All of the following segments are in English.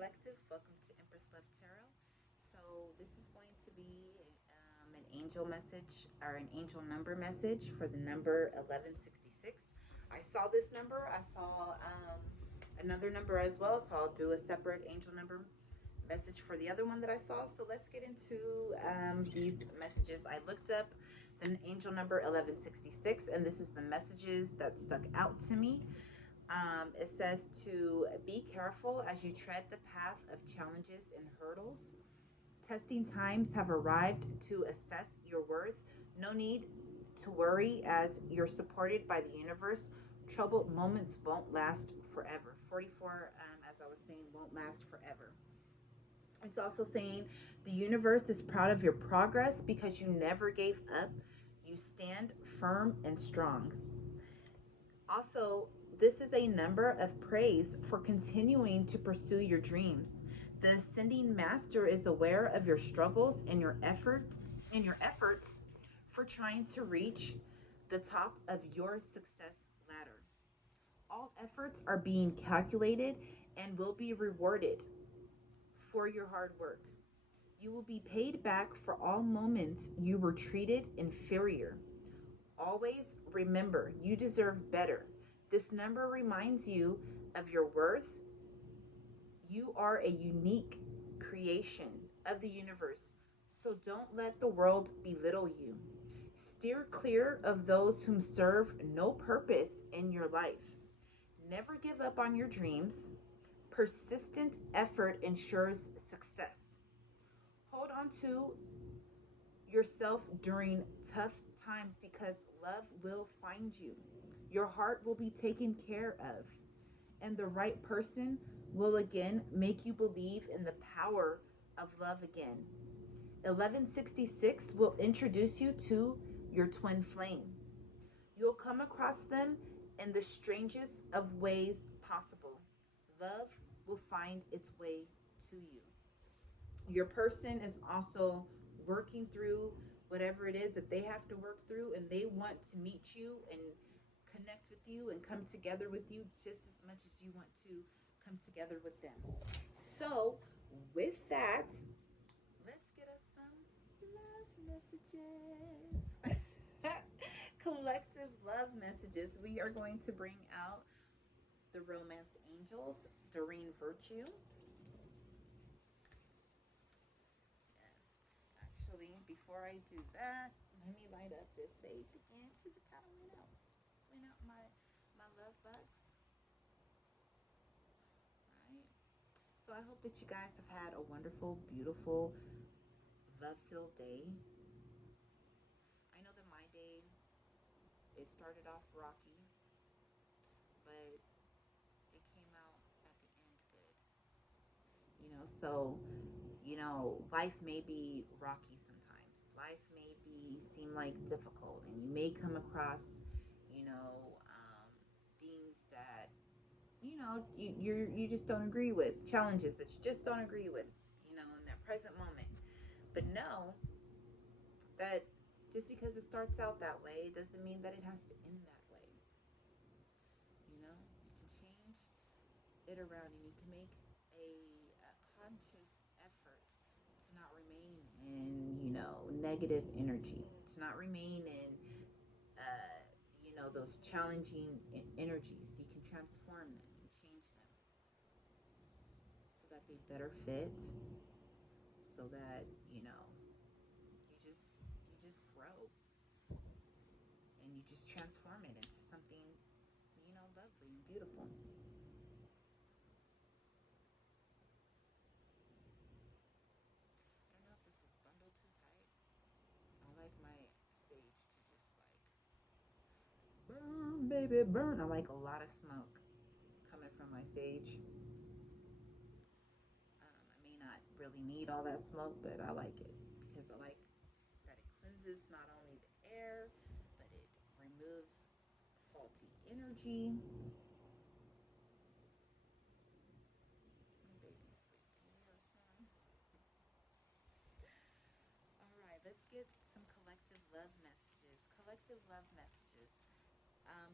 Collective. Welcome to Empress Love Tarot. So, this is going to be an angel message or an angel number message for the number 1166. I saw this number, I saw another number as well, so I'll do a separate angel number message for the other one that I saw. So, let's get into these messages. I looked up the angel number 1166, and this is the messages that stuck out to me. It says to be careful as you tread the path of challenges and hurdles. Testing times have arrived to assess your worth. No need to worry as you're supported by the universe. Troubled moments won't last forever. 44, as I was saying, won't last forever. It's also saying the universe is proud of your progress because you never gave up. You stand firm and strong. Also, this is a number of praise for continuing to pursue your dreams. The ascending master is aware of your struggles and your efforts for trying to reach the top of your success ladder. All efforts are being calculated and will be rewarded for your hard work. You will be paid back for all moments you were treated inferior. Always remember, you deserve better. This number reminds you of your worth. You are a unique creation of the universe, so don't let the world belittle you. Steer clear of those whom serve no purpose in your life. Never give up on your dreams. Persistent effort ensures success. Hold on to yourself during tough times because love will find you. Your heart will be taken care of, and the right person will again make you believe in the power of love again. 1166 will introduce you to your twin flame. You'll come across them in the strangest of ways possible. Love will find its way to you. Your person is also working through whatever it is that they have to work through, and they want to meet you and connect with you and come together with you just as much as you want to come together with them. So, with that, let's get us some love messages. Collective love messages. We are going to bring out the romance angels, Doreen Virtue. Actually, before I do that, let me light up this sage again because it kind of went out. Went out my love bugs. Right. So I hope that you guys have had a wonderful, beautiful, love-filled day. I know that my day, it started off rocky, but it came out at the end good. So life may be rocky sometimes. Life may be seem like difficult, and you may come across, things that you just don't agree with, challenges that you just don't agree with, in that present moment. But know that just because it starts out that way, it doesn't mean that it has to end that way. You can change it around, and you can make a conscious effort to not remain in, negative energy, to not remain in, those challenging energies. You can transform them and change them so that they better fit, so that, you just grow, and you just transform it into something, lovely and beautiful. I don't know if this is bundled too tight. I like my sage to just like burn, baby, burn. I like a lot of smoke coming from my sage. I may not really need all that smoke, but I like it because I like that it cleanses not only the air, but it removes faulty energy. My baby's sleeping. All right, let's get some collective love messages. Collective love messages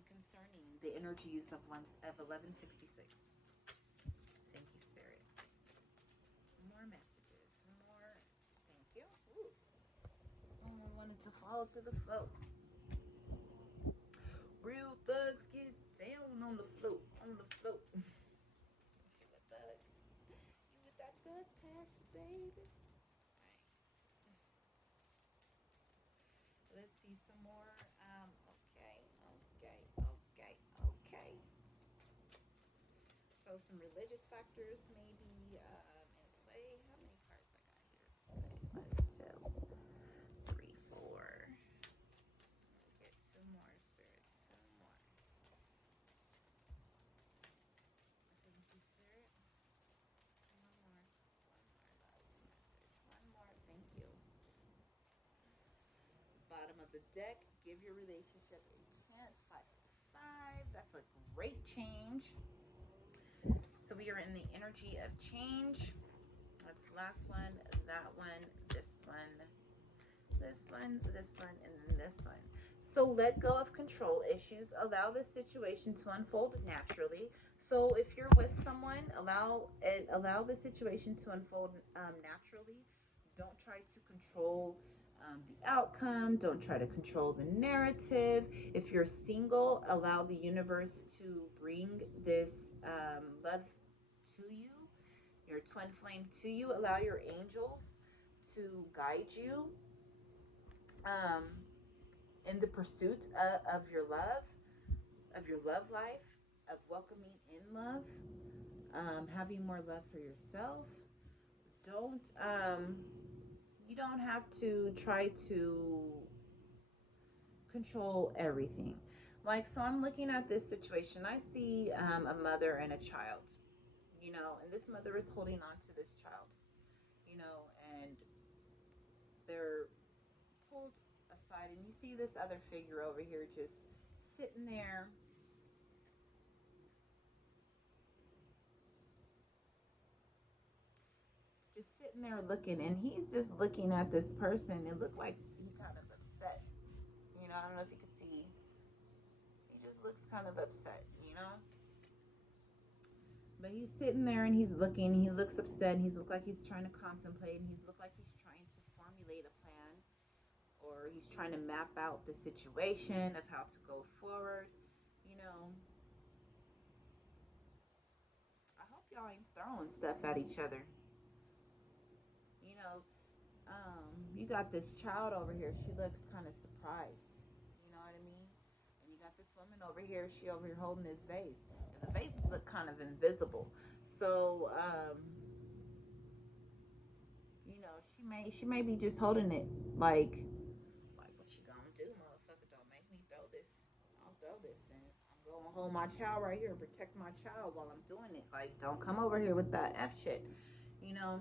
concerning the energies of 1166. Thank you, Spirit. wanted to fall to the floor. Real thugs get down on the floor, on the floor. You a thug? You with that thug passion, baby? Right. Let's see some more. Okay, okay, okay, okay. So some religious factors maybe in play. How many cards I got here today? 1, 2, 3, 4. Get two more spirits. Two more. Thank you, spirit. One more. One more love message. One more. Thank you. Bottom of the deck. Give your relationship a chance. 5 5. That's a great change. So we are in the energy of change. That's the last one, that one, this one, this one, this one, and then this one. So let go of control issues. Allow the situation to unfold naturally. So if you're with someone, allow the situation to unfold naturally. Don't try to control the outcome. Don't try to control the narrative. If you're single, allow the universe to bring this love to you, your twin flame to you. Allow your angels to guide you um, in the pursuit of your love life, of welcoming in love, having more love for yourself. Don't you don't have to try to control everything. Like, so I'm looking at this situation. I see a mother and a child, and this mother is holding on to this child, and they're pulled aside, and you see this other figure over here just sitting there, looking, and he's just looking at this person. It looked like he kind of upset. I don't know if you can see. He just looks kind of upset. But he's sitting there and he's looking. He looks upset. And he's looked like he's trying to contemplate. And he's looked like he's trying to formulate a plan, or he's trying to map out the situation of how to go forward. You know, I hope y'all ain't throwing stuff at each other. You know, you got this child over here. She looks kind of surprised. You know what I mean? And you got this woman over here. She over here holding this vase. And the vase look kind of invisible. So, she may be just holding it like what you gonna do, motherfucker? Don't make me throw this. I'll throw this, and I'm gonna hold my child right here and protect my child while I'm doing it. Like, don't come over here with that f shit, you know.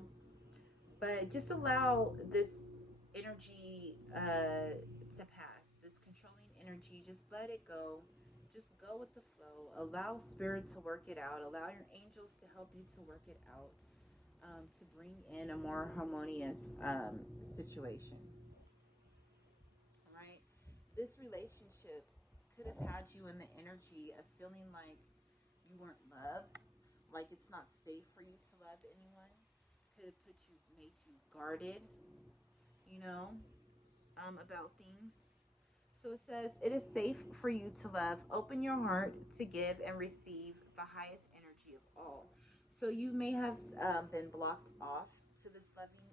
But just allow this energy to pass. This controlling energy, just let it go. Just go with the flow. Allow spirit to work it out. Allow your angels to help you to work it out, to bring in a more harmonious situation. Right? This relationship could have had you in the energy of feeling like you weren't loved, like it's not safe for you to love anyone. Could have made you guarded, you know, about things. So it says, it is safe for you to love. Open your heart to give and receive the highest energy of all. So you may have been blocked off to this loving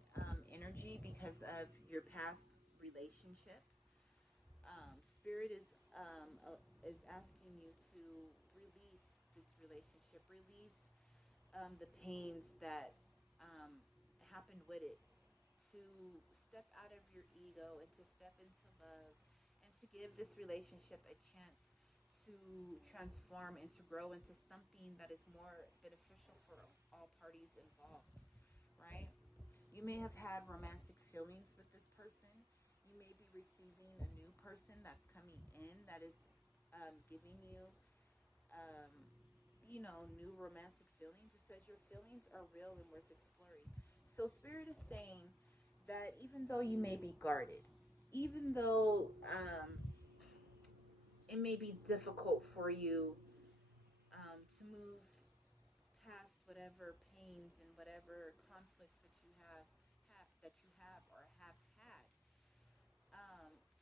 energy because of your past relationship. Spirit is asking you to release this relationship, release the pains that um, happened with it, to step out of your ego and to step into love, and to give this relationship a chance to transform and to grow into something that is more beneficial for all parties involved, right? You may have had romantic feelings with this person. You may be receiving a new person that's coming in that is giving you, um, new romantic feelings. It says your feelings are real and worth exploring. So, Spirit is saying that even though you may be guarded, even though it may be difficult for you to move past whatever pains and whatever conflicts that you have or have had,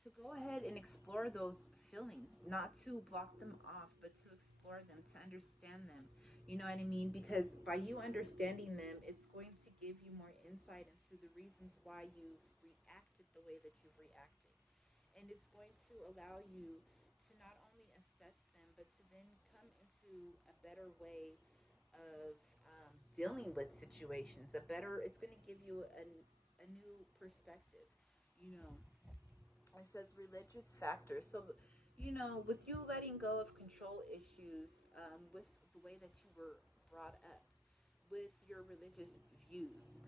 to go ahead and explore those feelings, not to block them off, but to explore them, to understand them. You know what I mean? Because by you understanding them, it's going to give you more insight into the reasons why you've reacted the way that you've reacted. And it's going to allow you to not only assess them, but to then come into a better way of dealing with situations. It's going to give you a new perspective. You know, it says religious factors. So, you know, with you letting go of control issues, with the way that you were brought up, with your religious views,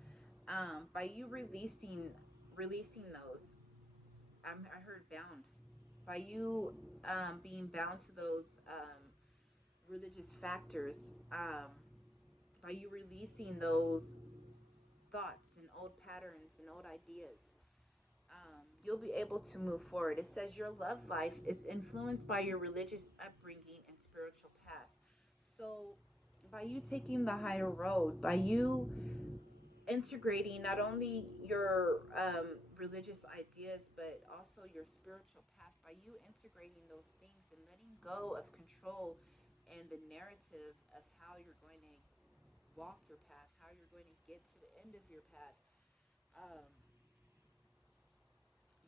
by you releasing those, I heard bound. By you being bound to those religious factors, by you releasing those thoughts and old patterns and old ideas, you'll be able to move forward. It says your love life is influenced by your religious upbringing and spiritual path. So, by you taking the higher road, by you integrating not only your religious ideas, but also your spiritual path, by you integrating those things and letting go of control and the narrative of how you're going to walk your path, how you're going to get to the end of your path. Um,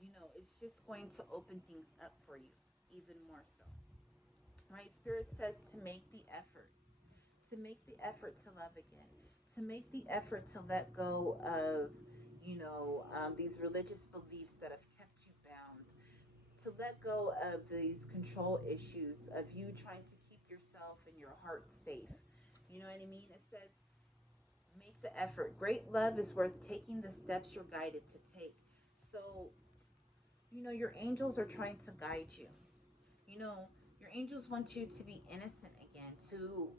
you know, it's just going to open things up for you even more so. Right? Spirit says to make the effort, to make the effort to love again, to make the effort to let go of, these religious beliefs that have kept you bound, to let go of these control issues of you trying to keep yourself and your heart safe. You know what I mean? It says, make the effort. Great love is worth taking the steps you're guided to take. So, your angels are trying to guide you. You know, your angels want you to be innocent again, to,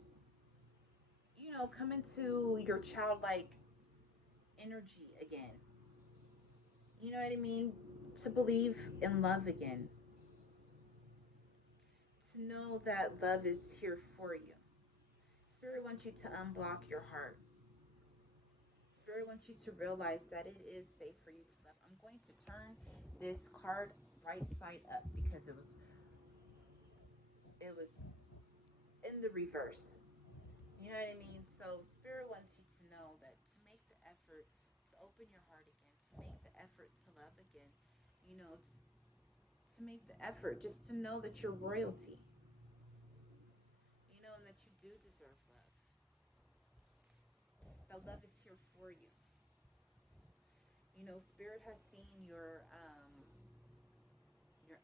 come into your childlike energy again. You know what I mean? To believe in love again. To know that love is here for you. Spirit wants you to unblock your heart. Spirit wants you to realize that it is safe for you to love. I'm going to turn this card right side up because it was in the reverse. You know what I mean? So Spirit wants you to know that to make the effort to open your heart again, to make the effort to love again, to make the effort just to know that you're royalty, and that you do deserve love. That love is here for you. Spirit has seen your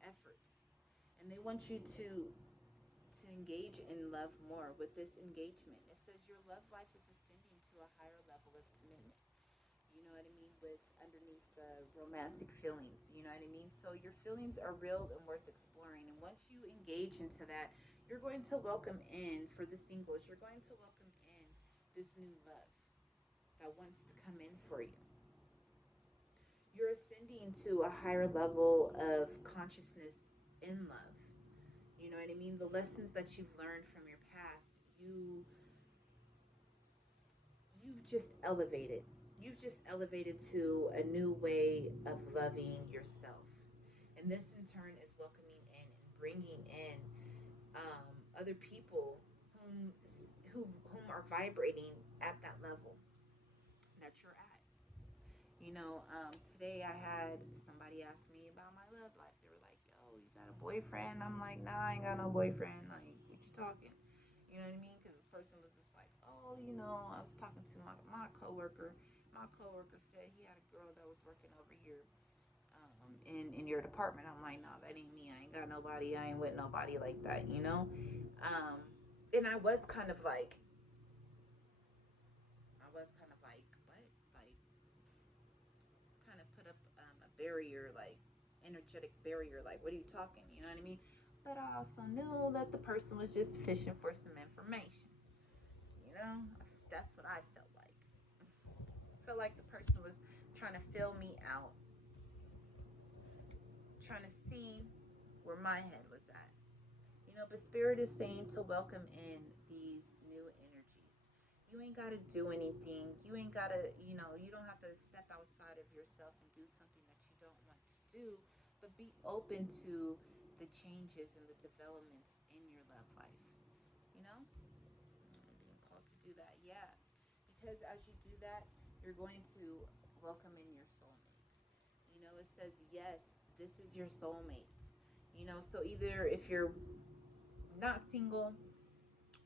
efforts, and they want you to engage in love more with this engagement. It says your love life is ascending to a higher level of commitment. You know what I mean? With underneath the romantic feelings. You know what I mean? So your feelings are real and worth exploring. And once you engage into that, you're going to welcome in, for the singles, you're going to welcome in this new love that wants to come in for you. You're ascending to a higher level of consciousness in love. You know what I mean? The lessons that you've learned from your past, you've just elevated. You've just elevated to a new way of loving yourself. And this in turn is welcoming in and bringing in other people whom are vibrating at that level that you're at. Today I had somebody ask me about my love life. They were like, "Yo, you got a boyfriend?" I'm like, "Nah, I ain't got no boyfriend." Like, what you talking? You know what I mean? Because this person was just like, "Oh, I was talking to my coworker. My coworker said he had a girl that was working over here, in your department." I'm like, "No, that ain't me. I ain't got nobody. I ain't with nobody like that." Um, and I was kind of like, what? Like, kind of put up a barrier, like energetic barrier. Like, what are you talking? You know what I mean? But I also knew that the person was just fishing for some information. You know, that's what I felt like. I felt like the person was trying to fill me out, trying to see where my head was at. But Spirit is saying to welcome in these new energies. You ain't got to do anything. You ain't got to, you don't have to step outside of yourself and do something that you don't want to do. but be open to the changes and the developments in your love life. You know, being called to do that, yeah, because as you do that, you're going to welcome in your soulmate. You know, it says yes, this is your soulmate. You know, so either if you're not single,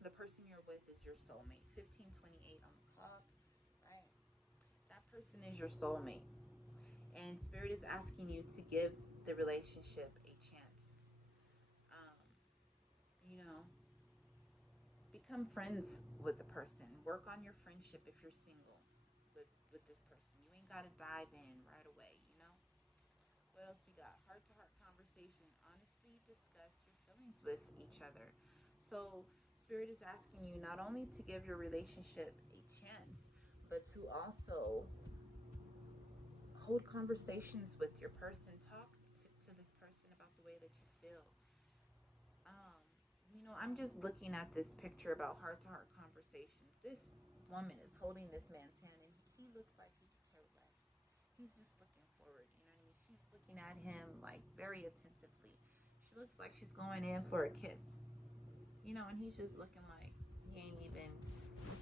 the person you're with is your soulmate. 1528 on the clock, right? That person is your soulmate. And Spirit is asking you to give the relationship a chance. Um, you know, become friends with the person. Work on your friendship if you're single with this person. You ain't got to dive in right away, you know? What else we got? Heart to heart conversation. Honestly discuss your feelings with each other. So, Spirit is asking you not only to give your relationship a chance, but to also hold conversations with your person. Talk to this person about the way that you feel. Um, you know, I'm just looking at this picture about heart to heart conversations. This woman is holding this man's hand, and he looks like he could care less. He's just looking forward. You know what I mean? She's looking at him like very attentively. She looks like she's going in for a kiss. You know, and he's just looking like he ain't even,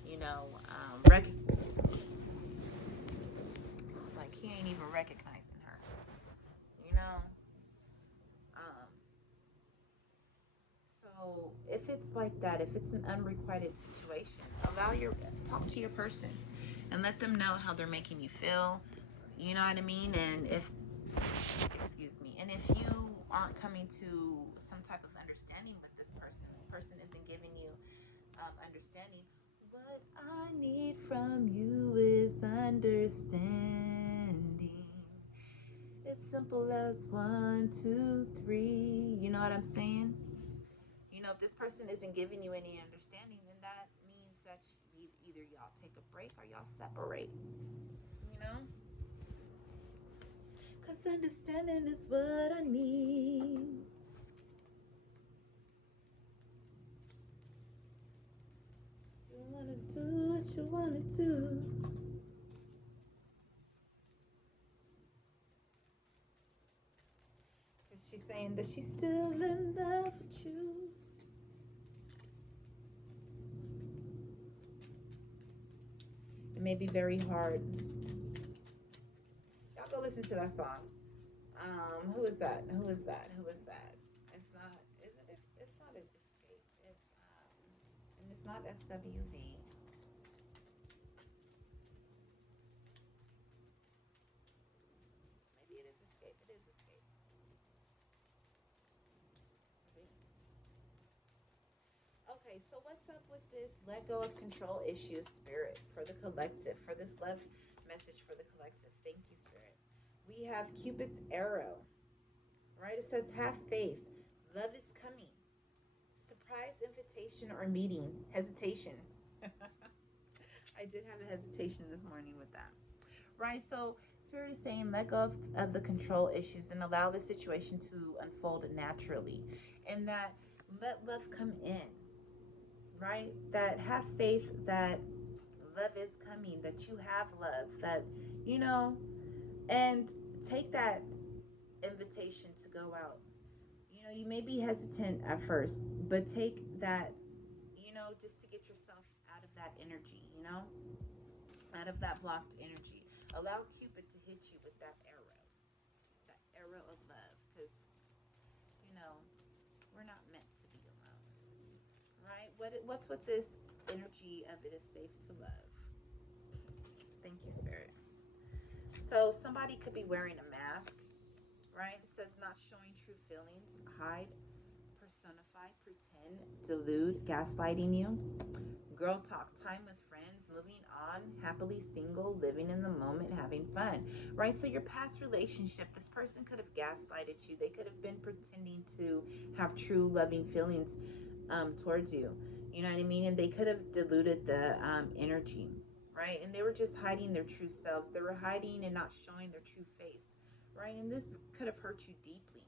you know, like he ain't even recognizing her. You know, um, so if it's like that, if it's an unrequited situation, talk to your person and let them know how they're making you feel. You know what I mean? And if excuse me, and if you aren't coming to some type of understanding with this person isn't giving you understanding. What I need from you is understanding. It's simple as one, two, three. You know what I'm saying? You know, if this person isn't giving you any understanding, then that means that either y'all take a break or y'all separate. You know? Because understanding is what I need. You want to do what you want to do. Because she's saying that she's still in love with you. It may be very hard. Y'all go listen to that song. Who is that? Who is that? Who is that? It's not. It's not an escape. And it's not SWV. Maybe it is escape. It is escape. Okay, so what's up with this let go of control issues, Spirit, for the collective, for this love message for the collective? Thank you, Spirit. We have Cupid's arrow, right? It says, have faith. Love is coming. Surprise invitation or meeting. Hesitation. I did have a hesitation this morning with that. Right? So, Spirit is saying, let go of the control issues and allow the situation to unfold naturally. And that let love come in, right? That have faith that love is coming, that you have love, that, you know, and take that invitation to go out. You know, you may be hesitant at first, but take that, you know, just to get yourself out of that energy, you know, out of that blocked energy. Allow Cupid to hit you with that arrow of love, because, you know, we're not meant to be alone, right? What's with this energy of it is safe to love? Thank you, Spirit. So somebody could be wearing a mask, right? It says not showing true feelings, hide, personify, pretend, delude, gaslighting you. Girl talk, time with friends, moving on, happily single, living in the moment, having fun, right? So your past relationship, this person could have gaslighted you. They could have been pretending to have true loving feelings towards you. You know what I mean? And they could have diluted the energy, right? And they were just hiding their true selves. They were hiding and not showing their true face, right? And this could have hurt you deeply.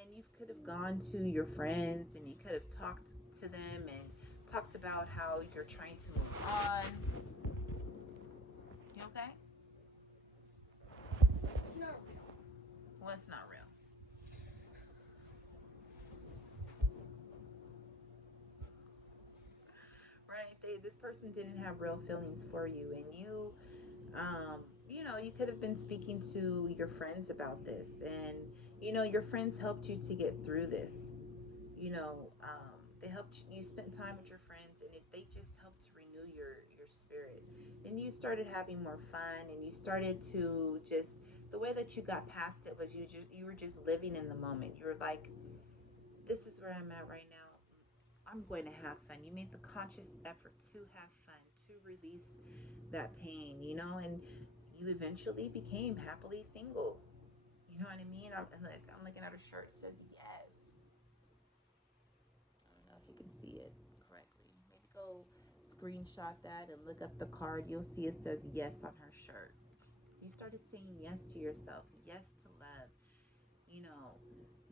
And you could have gone to your friends and you could have talked to them and talked about how you're trying to move on. You okay? It's not real. Well, it's not real. this person didn't have real feelings for you, and um, you could have been speaking to your friends about this, and your friends helped you to get through this. They helped you spent time with your friends, and they just helped to renew your spirit, and you started having more fun, and you started to just the way that you got past it was you were just living in the moment. You were like, this is where I'm at right now. I'm going to have fun. You made the conscious effort to have fun, to release that pain, and you eventually became happily single. You know what I mean? I'm looking at her shirt. It says yes. I don't know if you can see it correctly. Maybe go screenshot that and look up the card. You'll see it says yes on her shirt. You started saying yes to yourself, yes to love, you know,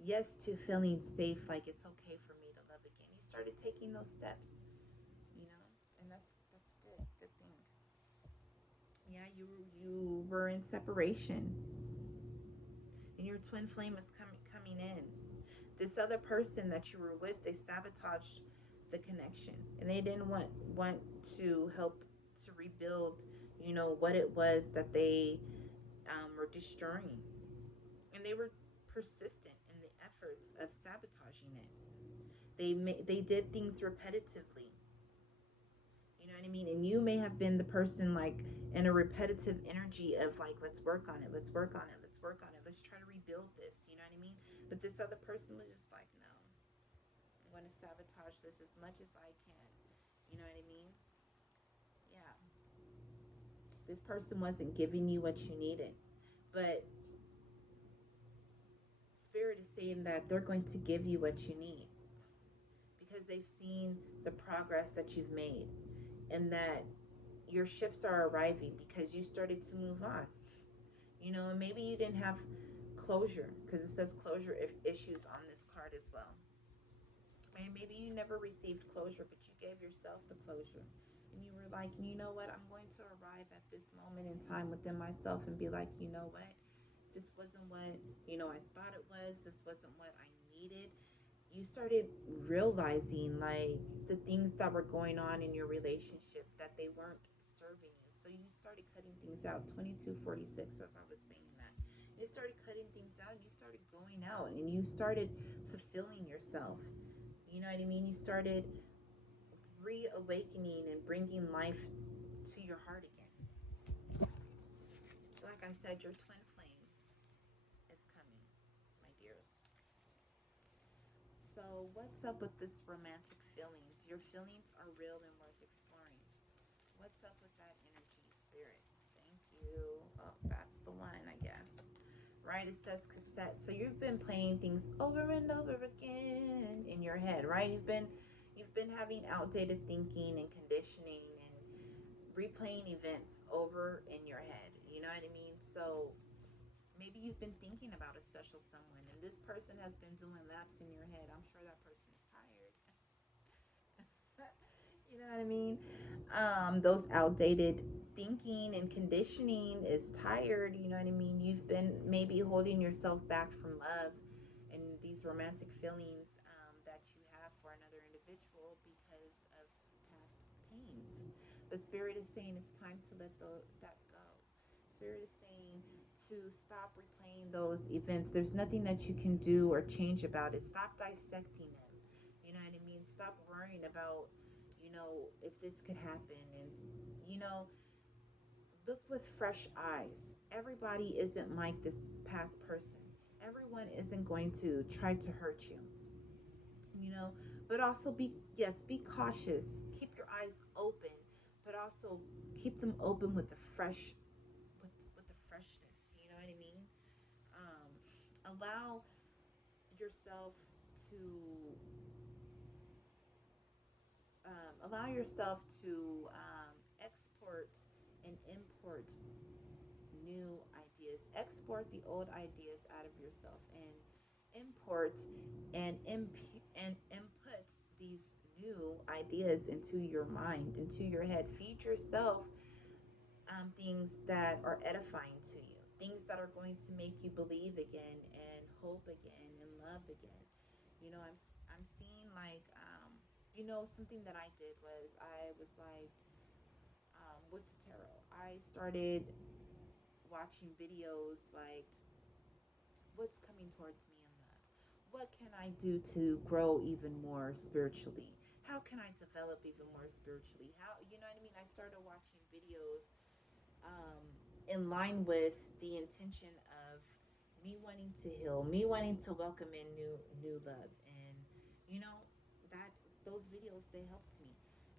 yes to feeling safe, like it's okay for me to love again. You started taking those steps, and that's good, good thing. Yeah, you were in separation, and your twin flame is coming in. This other person that you were with, they sabotaged the connection, and they didn't want to help to rebuild, what it was that they were destroying, and they were persistent in the efforts of sabotaging it. They did things repetitively. You know what I mean? And you may have been the person like in a repetitive energy of like, let's work on it, let's work on it, let's work on it, let's try to rebuild this. You know what I mean? But this other person was just like, no, I'm going to sabotage this as much as I can. You know what I mean? Yeah. This person wasn't giving you what you needed. But Spirit is saying that they're going to give you what you need because they've seen the progress that you've made, and that your ships are arriving because you started to move on. And maybe you didn't have closure, because it says closure issues on this card as well. And maybe you never received closure, but you gave yourself the closure. And you were like, you know what? I'm going to arrive at this moment in time within myself and be like, you know what? This wasn't what, I thought it was. This wasn't what I needed. You started realizing like the things that were going on in your relationship, that they weren't serving you. So you started cutting things out. 2246, as I was saying that. You started cutting things out, and you started going out, and you started fulfilling yourself. You know what I mean? You started reawakening and bringing life to your heart again. Like I said, your twin flame is coming, my dears. So, what's up with this romantic feelings? Your feelings are real and worth exploring. What's up with that energy, Spirit? Thank you. Oh, that's the one, I guess. Right? It says cassette. So you've been playing things over and over again in your head, right? You've been having outdated thinking and conditioning and replaying events over in your head. You know what I mean? So maybe you've been thinking about a special someone, and this person has been doing laps in your head. I'm sure that person is tired. You know what I mean? Those outdated thinking and conditioning is tired. You know what I mean? You've been maybe holding yourself back from love and these romantic feelings that you have for another individual because of past pains. But Spirit is saying it's time to let that go. Spirit is saying to stop replaying those events. There's nothing that you can do or change about it. Stop dissecting them. You know what I mean? Stop worrying about, if this could happen. And, you know, look with fresh eyes. Everybody isn't like this past person. Everyone isn't going to try to hurt you, you know, but also be cautious. Keep your eyes open, but also keep them open with the with the freshness. You know what I mean? Allow yourself to export and import new ideas. Export the old ideas out of yourself and import and input these new ideas into your mind, into your head. Feed yourself things that are edifying to you, things that are going to make you believe again and hope again and love again. I'm seeing like You know, something that I did was I was like, with the tarot, I started watching videos like what's coming towards me in love? What can I do to grow even more spiritually? How can I develop even more spiritually? How, you know what I mean? I started watching videos um, in line with the intention of me wanting to heal, me wanting to welcome in new love, and you know that those videos they helped me.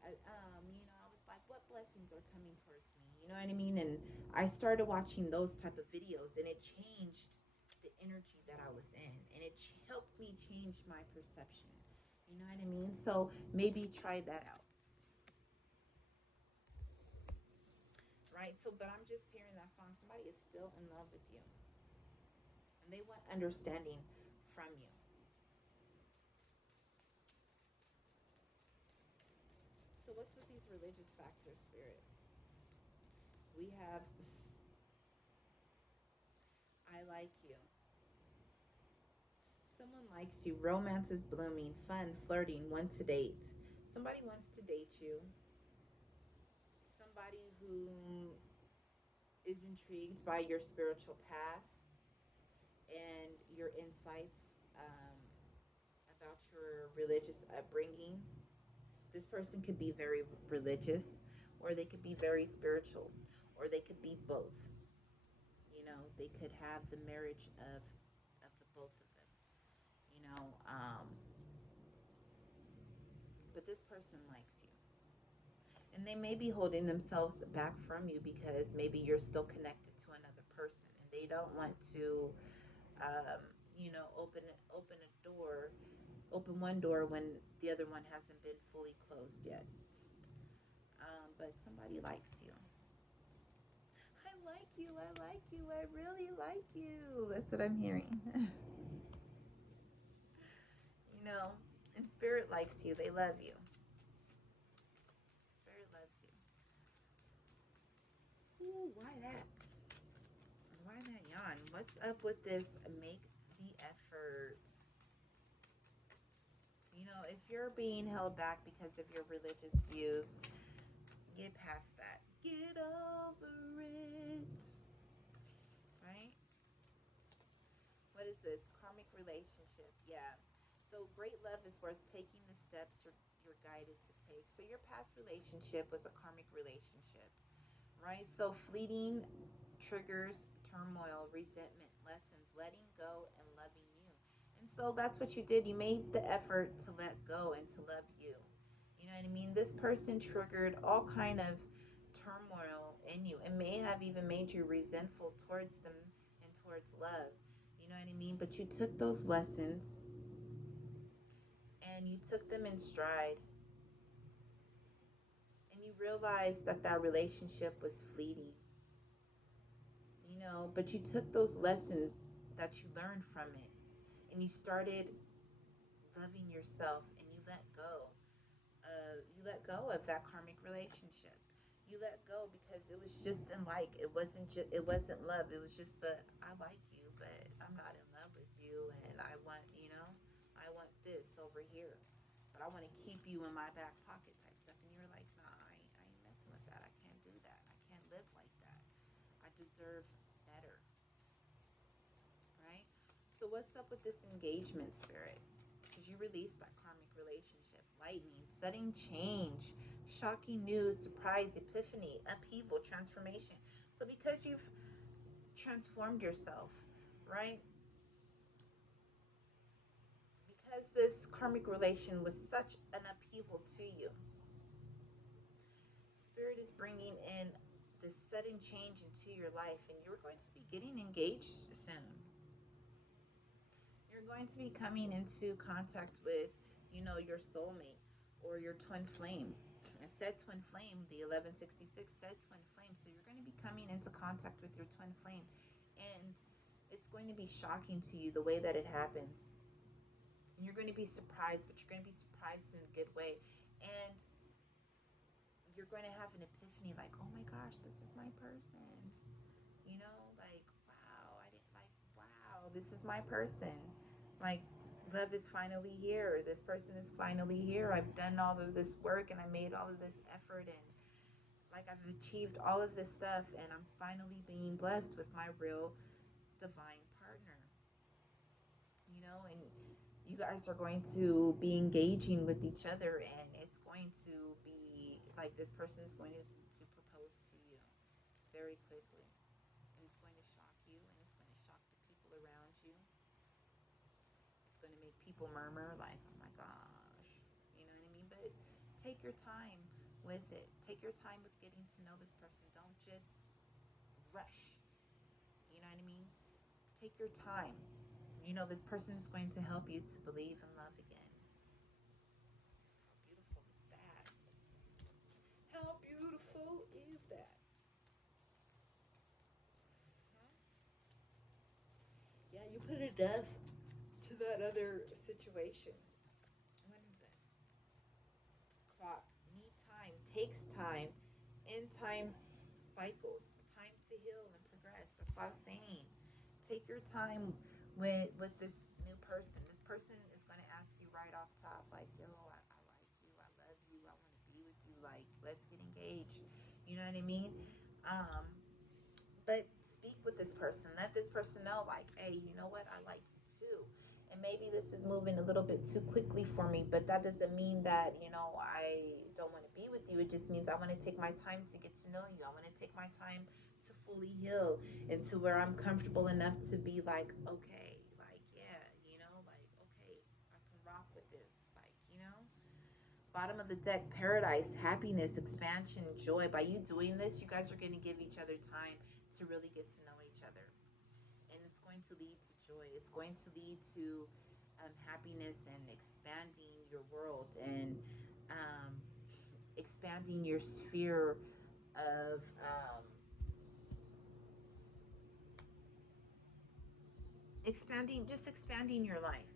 You know, I was like, what blessings are coming towards me? You know what I mean? And I started watching those type of videos, and it changed the energy that I was in, and it helped me change my perception. You know what I mean? So maybe try that out, right? So, but I'm just hearing that song. Somebody is still in love with you, and they want understanding from you. So, what's with these religious factors, Spirit? We have I like you. Someone likes you. Romance is blooming. Fun, flirting, want to date. Somebody wants to date you. Somebody who is intrigued by your spiritual path and your insights about your religious upbringing. This person could be very religious, or they could be very spiritual, or they could be both. You know, they could have the marriage of the both of them. You know, but this person likes you, and they may be holding themselves back from you because maybe you're still connected to another person, and they don't want to, um, you know, open a door, open one door when the other one hasn't been fully closed yet. But somebody likes you. I like you. I like you. I really like you. That's what I'm hearing. You know, and spirit likes you. They love you. Spirit loves you. Ooh, why that? Why that yawn? What's up with this? Make the effort. You know, if you're being held back because of your religious views, get past that. Get over it. Right? What is this? Karmic relationship. Yeah. So great love is worth taking the steps you're guided to take. So your past relationship was a karmic relationship, right? So fleeting triggers turmoil, resentment, lessons, letting go and loving you. And so that's what you did. You made the effort to let go and to love you. You know what I mean? This person triggered all kind of turmoil in you and may have even made you resentful towards them and towards love. You know what I mean? But you took those lessons and you took them in stride and you realized that that relationship was fleeting, you know, but you took those lessons that you learned from it and you started loving yourself and you let go of that karmic relationship. You let go because it was just in like it wasn't love. It was just the I like you, but I'm not in love with you, and I want I want this over here, but I want to keep you in my back pocket type stuff. And you're like, nah, I ain't messing with that. I can't do that. I can't live like that. I deserve better, right? So what's up with this engagement, Spirit? Because you released that karmic relationship. Lightning, sudden change, shocking news, surprise, epiphany, upheaval, transformation. So because you've transformed yourself, right? Because this karmic relation was such an upheaval to you, Spirit is bringing in this sudden change into your life, and you're going to be getting engaged soon. You're going to be coming into contact with, you know, your soulmate or your twin flame. It said twin flame, the 1166 said twin flame. So you're going to be coming into contact with your twin flame. And it's going to be shocking to you the way that it happens. And you're going to be surprised, but you're going to be surprised in a good way. And you're going to have an epiphany like, oh my gosh, this is my person. You know, like, wow, I didn't like, wow, this is my person. Like, love is finally here. This person is finally here. I've done all of this work and I made all of this effort and like I've achieved all of this stuff and I'm finally being blessed with my real divine partner. And you guys are going to be engaging with each other and it's going to be like this person is going to propose to you very quickly. And it's going to shock you and it's going to shock the people around you. It's going to make people murmur like, oh my gosh, you know what I mean? But take your time with it. Take your time with getting to know this person. Don't just rush. You know what I mean? Take your time. This person is going to help you to believe in love again. How beautiful is that? How beautiful is that? Yeah, you put a death to that other situation. What is this? Clock. Need time. Takes time. In time cycles. Time to heal and progress. That's what I was saying. Take your time with this new person. This person is going to ask you right off top, like, yo, I like you. I love you. I want to be with you. Like, let's get engaged. You know what I mean? Um, but speak with this person. Let this person know, like, hey, you know what? I like you too. And maybe this is moving a little bit too quickly for me, but that doesn't mean that, I don't want to be with you. It just means I want to take my time to get to know you. I want to take my time to fully heal and to where I'm comfortable enough to be like, okay, like, yeah, like, okay, I can rock with this. Like, bottom of the deck, paradise, happiness, expansion, joy. By you doing this, you guys are going to give each other time to really get to know each other. And it's going to lead to joy. It's going to lead to happiness and expanding your world and um, expanding your sphere of expanding your life.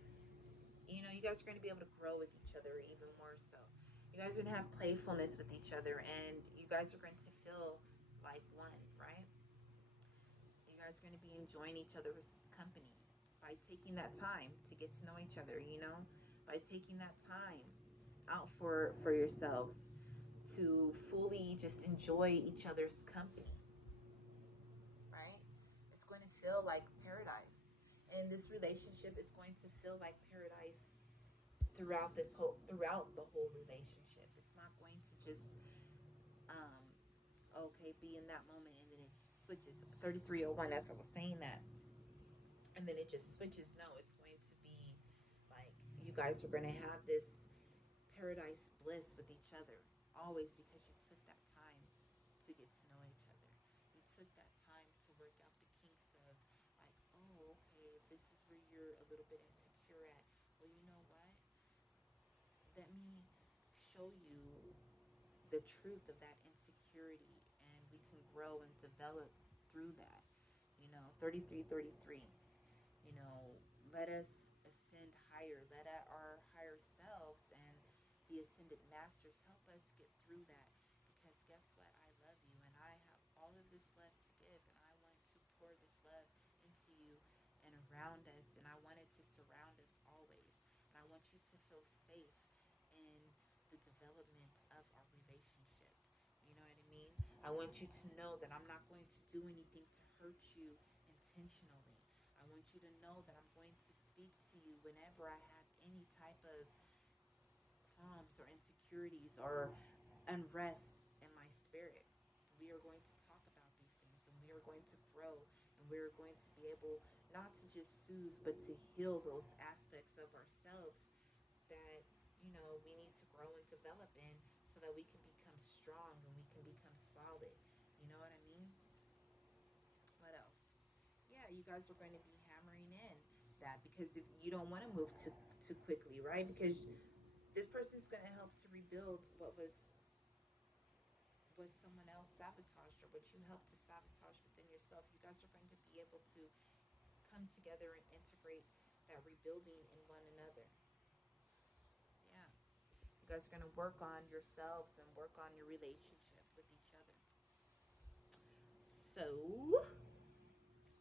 You guys are going to be able to grow with each other even more so. You guys are going to have playfulness with each other and you guys are going to feel like one, right? You guys are going to be enjoying each other's company by taking that time to get to know each other, by taking that time out for yourselves to fully just enjoy each other's company, right? It's going to feel like paradise. And this relationship is going to feel like paradise throughout the whole relationship. It's not going to just um okay be in that moment and then it switches 3301 as I was saying that and then it just switches. No, it's going to be like you guys are going to have this paradise bliss with each other always because you took that time to get to know each other. You took that time to work out the kinks of like, oh, okay, this is where you're a little bit insecure at. Well, you know what? Let me show you the truth of that insecurity and we can grow and develop through that. 3333. Let us ascend higher. Let our higher selves and the ascended masters help us get through that. Because guess what? I love you and I have all of this love to give and I want to pour this love into you and around us and I want it to surround us always. And I want you to feel safe in the development of our relationship. You know what I mean? I want you to know that I'm not going to do anything to hurt you intentionally. I want you to know that I'm going to speak to you whenever I have any type of qualms or insecurities or unrest in my spirit. We are going to talk about these things and we are going to grow and we're going to be able not to just soothe but to heal those aspects of ourselves that we need to grow and develop in so that we can become strong and we can become solid. You know what I mean? What else? Yeah, you guys are going to be hammering in that because if you don't want to move too quickly, right? Because this person's going to help to rebuild what someone else sabotaged or what you helped to sabotage within yourself. You guys are going to be able to come together and integrate that rebuilding in one another. Yeah. You guys are going to work on yourselves and work on your relationship with each other. So,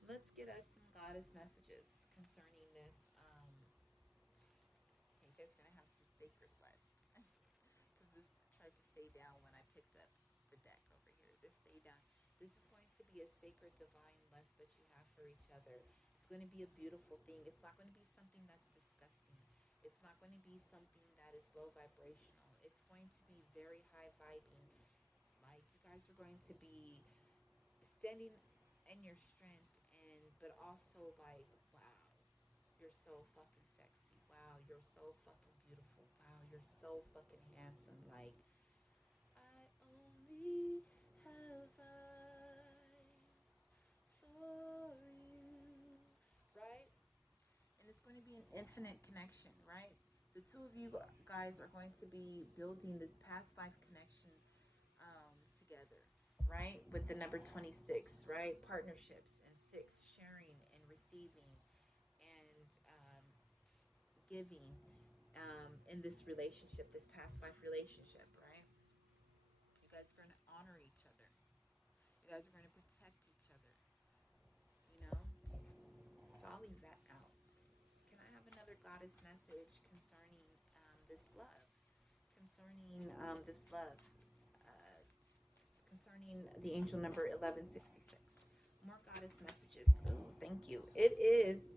let's get us some goddess messages concerning this down when I picked up the deck over here. This stayed down. This is going to be a sacred divine lust that you have for each other. It's going to be a beautiful thing. It's not going to be something that's disgusting. It's not going to be something that is low vibrational. It's going to be very high vibing. Like you guys are going to be standing in your strength, and but also like, wow, you're so fucking sexy. Wow, you're so fucking beautiful. Wow, you're so fucking handsome. Like, I only have eyes for you. Right? And it's going to be an infinite connection, right? The two of you guys are going to be building this past life connection together, right? With the number 26, right? Partnerships, and six, sharing and receiving and giving in this relationship, this past life relationship, right? You guys are going to honor each other. You guys are going to protect each other, you know? So I'll leave that out. Can I have another goddess message concerning this love? Concerning this love. Uh, Concerning the angel number 1166. More goddess messages. Oh, thank you. It is,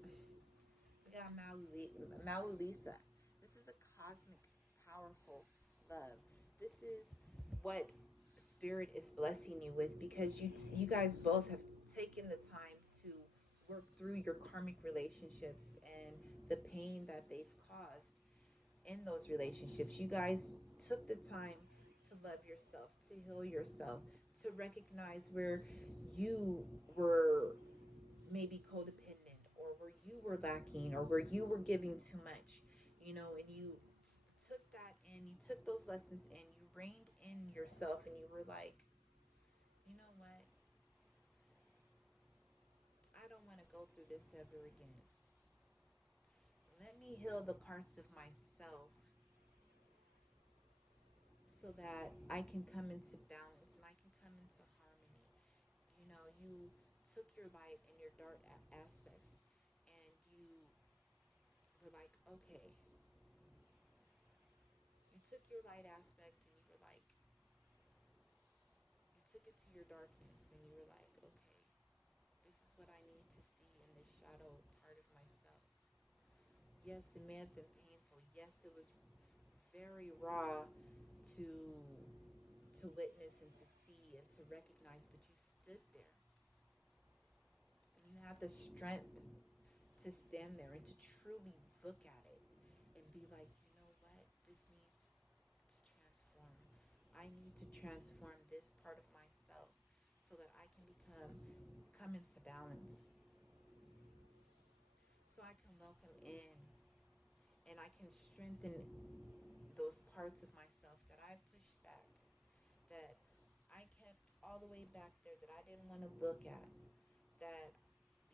we got Maui Lisa. This is a cosmic, powerful love. This is what Spirit is blessing you with, because you guys both have taken the time to work through your karmic relationships and the pain that they've caused in those relationships. You guys took the time to love yourself, to heal yourself, to recognize where you were maybe codependent, or where you were lacking, or where you were giving too much, and you took that and you took those lessons and you reined in yourself, and you were like, you know what? I don't want to go through this ever again. Let me heal the parts of myself so that I can come into balance and I can come into harmony. You took your light and your dark aspects, and you were like, okay, you took your light aspect and you were like, you took it to your darkness and you were like, okay, this is what I need to see in this shadow part of myself. Yes, it may have been painful. Yes, it was very raw to witness and to see and to recognize, but you stood there and you have the strength to stand there and to truly look at it and be like, you know what, this needs to transform. I need to transform this part of myself so that I can come into balance, so I can welcome in, and I can strengthen those parts of myself that I pushed back, that I kept all the way back there, that I didn't want to look at, that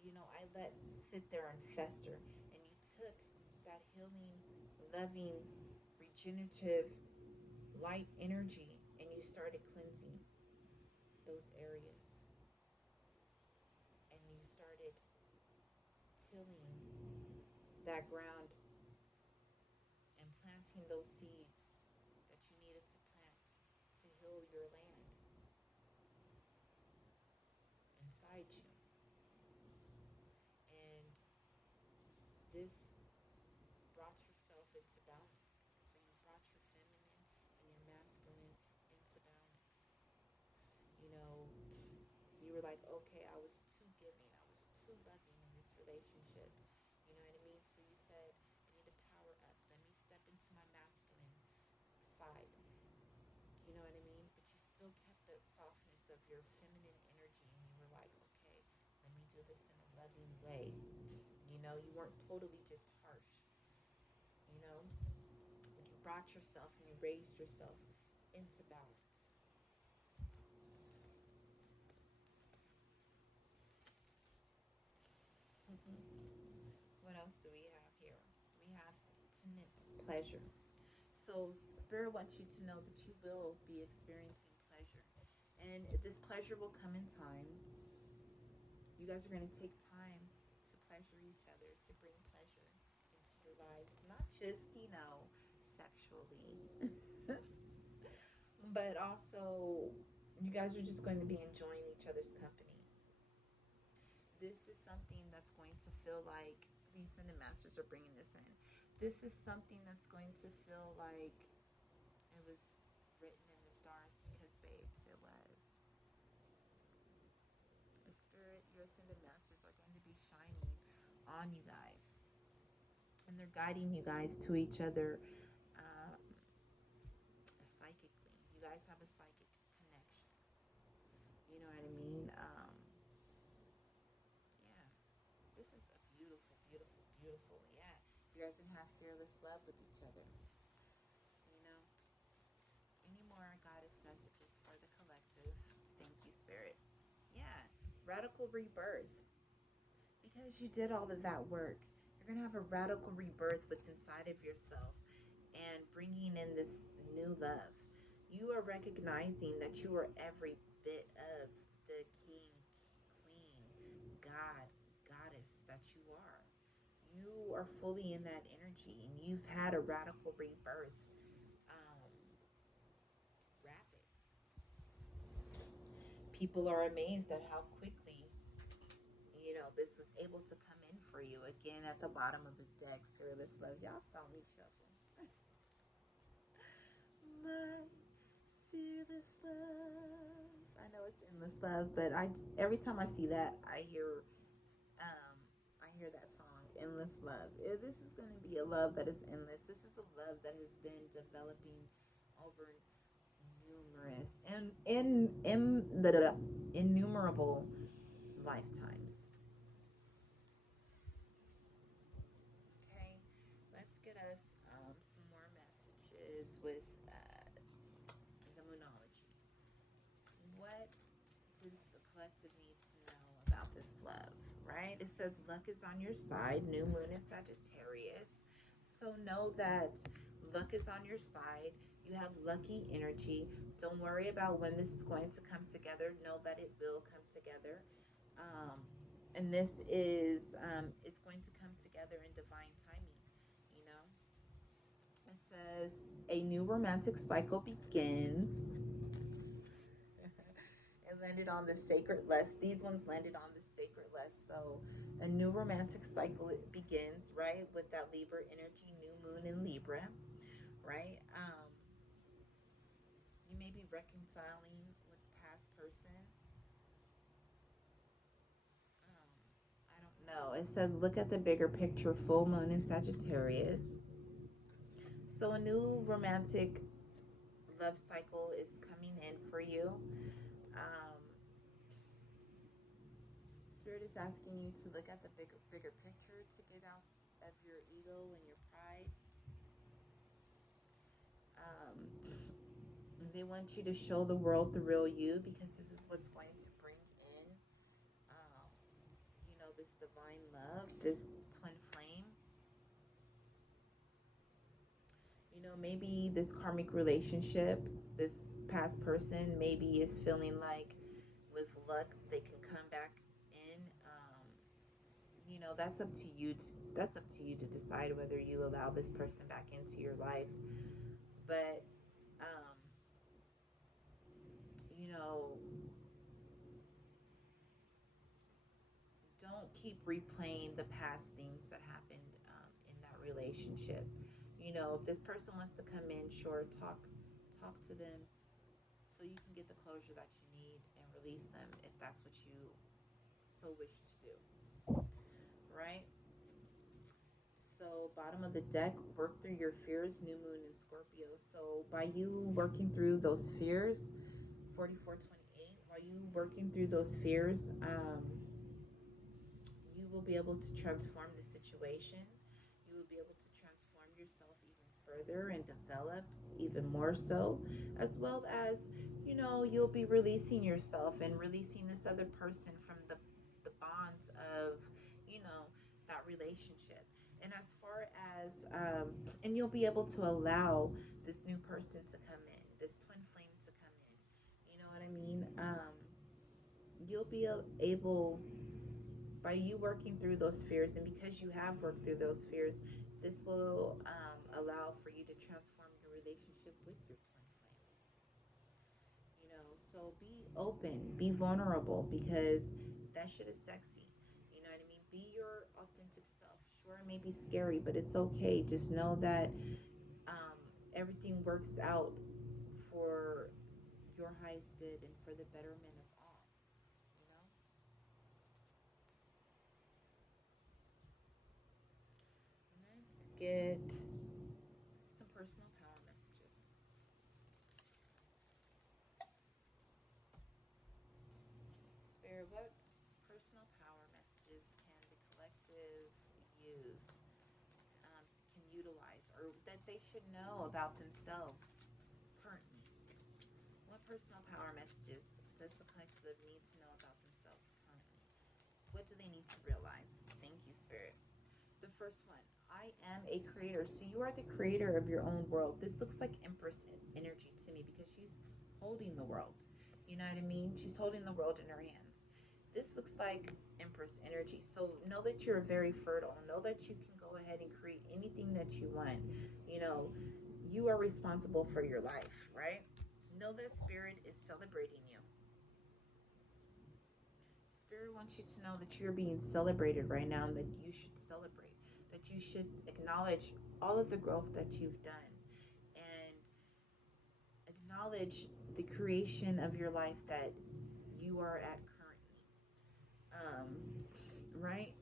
I let sit there and fester. And you took that healing, loving, regenerative, light energy, and you started cleansing those areas. And you started tilling that ground and planting those seeds that you needed to plant to heal your land inside you. And this brought yourself into balance. So you brought your feminine and your masculine into balance. You know, you were like, okay, I was too giving, I was too loving in this relationship. You know what I mean? So you said, I need to power up. Let me step into my masculine side. You know what I mean? But you still kept that softness of your feminine energy, and you were like, okay, let me do this in a loving way. You weren't totally just harsh. You know, you brought yourself and you raised yourself into balance. What else do we have here? We have tenant pleasure. So Spirit wants you to know that you will be experiencing pleasure. And this pleasure will come in time. You guys are going to take time to pleasure each other, to bring pleasure into your lives. Not just, sexually, but also you guys are just going to be enjoying each other's company. This is something that's going to feel like the Ascended Masters are bringing this in. This is something that's going to feel like it was written in the stars because, babes, it was. The spirit, your Ascended Masters are going to be shining on you guys, and they're guiding you guys to each other um, psychically. You guys have a psychic connection. You know what I mean? Yeah. This is a beautiful, beautiful, beautiful. Yeah. You guys can have fearless love with each other. You know? Any more goddess messages for the collective? Thank you, Spirit. Yeah. Radical rebirth. Because you did all of that work, you're going to have a radical rebirth within inside of yourself and bringing in this new love. You are recognizing that you are every bit of the king, queen, god, goddess that you are. You are fully in that energy and you've had a radical rebirth. Um, Rapid. People are amazed at how quickly, this was able to come in for you. Again, at the bottom of the deck, fearless love. Y'all saw me shuffle. My fearless love. I know it's endless love, but I every time I see that, I hear that song, endless love. This is going to be a love that is endless. This is a love that has been developing over numerous and innumerable lifetimes. Okay, let's get us some more messages with the Moonology. What does the collective need to know about this love, right? It says luck is on your side, new moon in Sagittarius. So know that luck is on your side. You have lucky energy. Don't worry about when this is going to come together. Know that it will come together. Um, and this is, it's going to come together in divine timing, you know? It says, a new romantic cycle begins. It landed on the sacred list. These ones landed on the sacred list. So a new romantic cycle it begins, right? With that Libra energy, new moon in Libra, right? You may be reconciling with a past person. I don't know. It says look at the bigger picture, full moon in Sagittarius. So a new romantic love cycle is coming in for you. Um, Spirit is asking you to look at the bigger picture, to get out of your ego and your pride. Um, they want you to show the world the real you because this is what's going to bring in, um, this divine love, this twin flame. Maybe this karmic relationship, this past person, maybe is feeling like with luck they can come back in. That's up to you. That's up to you to decide whether you allow this person back into your life. But um, you know, don't keep replaying the past things that happened in that relationship. If this person wants to come in, sure, talk to them so you can get the closure that you need and release them if that's what you so wish to do, right? So, bottom of the deck, work through your fears, new moon in Scorpio. So, by you working through those fears, 4428, while you working through those fears, you will be able to transform the situation. You will be able to transform yourself even further and develop even more so, as well as, you'll be releasing yourself and releasing this other person from the bonds of, you know, that relationship. And as far as, and you'll be able to allow this new person to come in, this twin flame to come in. You know what I mean? You'll be able, by you working through those fears, and because you have worked through those fears, this will allow for you to transform your relationship with your twin flame. So be open, be vulnerable because that shit is sexy. You know what I mean? Be your authentic self. Sure, it may be scary, but it's okay. Just know that um, everything works out for your highest good and for the betterment of all. You know? Let's get some personal power messages. Spirit, what personal power messages can the collective use, can utilize, or that they should know about themselves currently? What personal power messages does the collective need to know about themselves currently? What do they need to realize? Thank you, Spirit. The first one, I am a creator. So you are the creator of your own world. This looks like Empress energy to me because she's holding the world. You know what I mean? She's holding the world in her hands. This looks like Empress energy. So know that you're very fertile. Know that you can go ahead and create anything that you want. You know, you are responsible for your life, right? Know that Spirit is celebrating you. Spirit wants you to know that you're being celebrated right now and that you should celebrate, that you should acknowledge all of the growth that you've done and acknowledge the creation of your life that you are at currently. Um, right?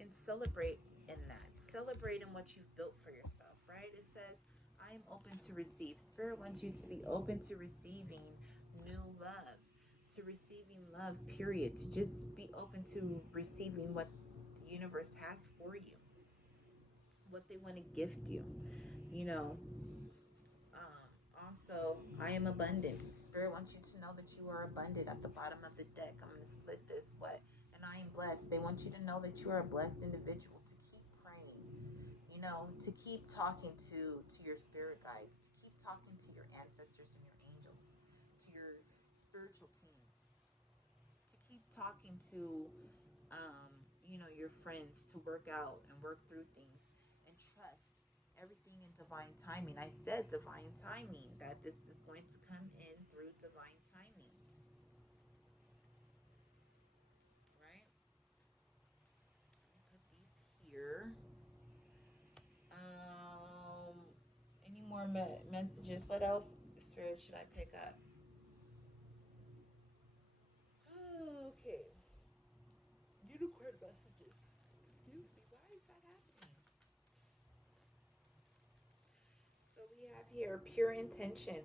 And celebrate in that. Celebrate in what you've built for yourself, right? It says, I am open to receive. Spirit wants you to be open to receiving new love, to receiving love, period. To just be open to receiving what the universe has for you, what they want to gift you. You know, also, I am abundant. Spirit wants you to know that you are abundant at the bottom of the deck. I'm going to split this. What? And I am blessed. They want you to know that you are a blessed individual, to keep praying, you know, to keep talking to your spirit guides, to keep talking to your ancestors and your angels, to your spiritual team, to keep talking to, you know, your friends, to work out and work through things and trust everything in divine timing. I said divine timing, that this is going to come in through divine timing, right? Let me put these here. Um, any more messages? What else, Spirit, should I pick up? Okay. Unicorn messages. Excuse me. Why is that happening? So we have here pure intention.